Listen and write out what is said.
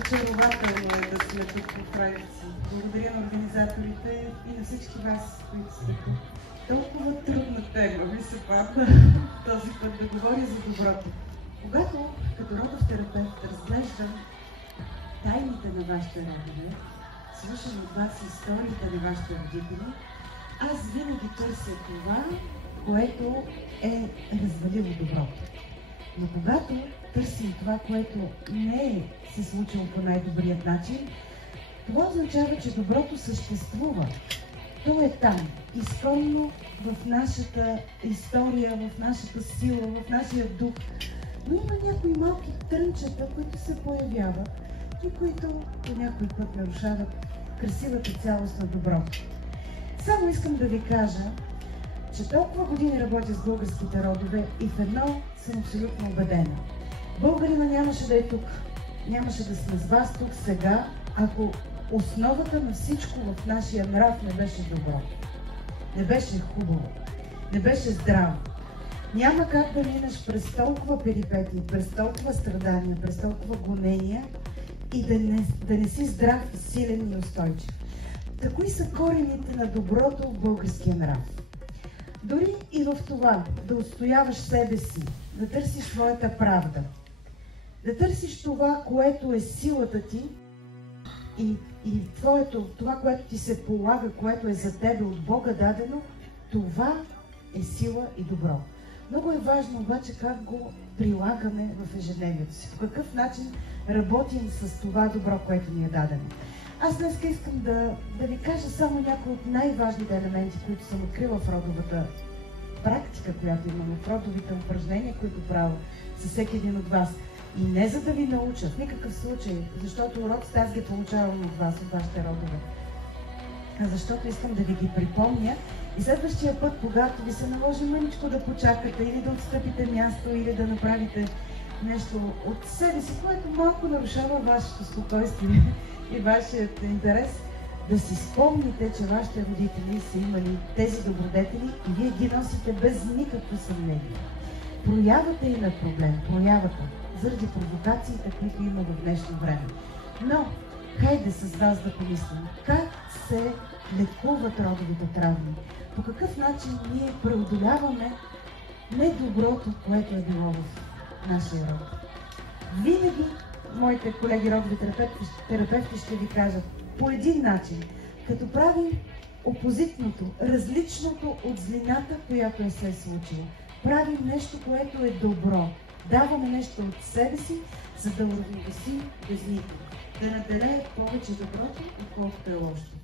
Очарователно е да сме тук в Троица. Благодаря на организаторите и на всички вас, които сте тук. Толкова трудна тема ми се падна този път да говоря за доброто. Когато като родов терапевт разглеждам тайните на вашите родове, слушам от вас историите на вашите родители, аз винаги търся това, което е развалило доброто. Но когато търсим това, което не е се случило по най-добрият начин, това означава, че доброто съществува. То е там, изконно в нашата история, в нашата сила, в нашия дух. Но има някои малки трънчета, които се появяват и които по някой път нарушават красивата цялост на доброто. Само искам да ви кажа, че толкова години работя с българските родове и в едно съм абсолютно убедена. Българина нямаше да е тук, нямаше да сме с вас тук сега, ако основата на всичко в нашия нрав не беше добро, не беше хубаво, не беше здраво. Няма как да минеш през толкова перипетии, през толкова страдания, през толкова гонения и да не си здрав, силен и устойчив. Кои са корените на доброто в българския нрав? Дори и в това да отстояваш себе си, да търсиш своята правда, да търсиш това, което е силата ти и това, което ти се полага, което е за тебе от Бога дадено, това е сила и добро. Много е важно обаче как го прилагаме в ежедневието си, по какъв начин работим с това добро, което ни е дадено. Аз днес искам да ви кажа само някои от най-важните елементи, които съм открила в родовата практика, която имаме, в родовите упражнения, които правя със всеки един от вас. И не за да ви науча, в никакъв случай, защото уроците аз ги получавам от вас, от вашите родове, а защото искам да ви ги припомня и следващия път, когато ви се наложи мъничко да почакате или да отстъпите място, или да направите нещо от себе си, което малко нарушава вашето спокойствие и вашият интерес, да си спомните, че вашите родители са имали тези добродетели и вие ги носите без никакво съмнение. Проявата има проблем, проявата, заради провокациите, които има в днешно време. Но, хайде с вас да помислим, как се лекуват родовите травми? По какъв начин ние преодоляваме недоброто, което е било в нашия род? Винаги моите колеги родови терапевти ще ви кажат по един начин, като правим опозитното, различното от злината, която е се случила. Правим нещо, което е добро. Даваме нещо от себе си, за да уравновесим безмито. Да наделее повече доброто, отколкото е лошото.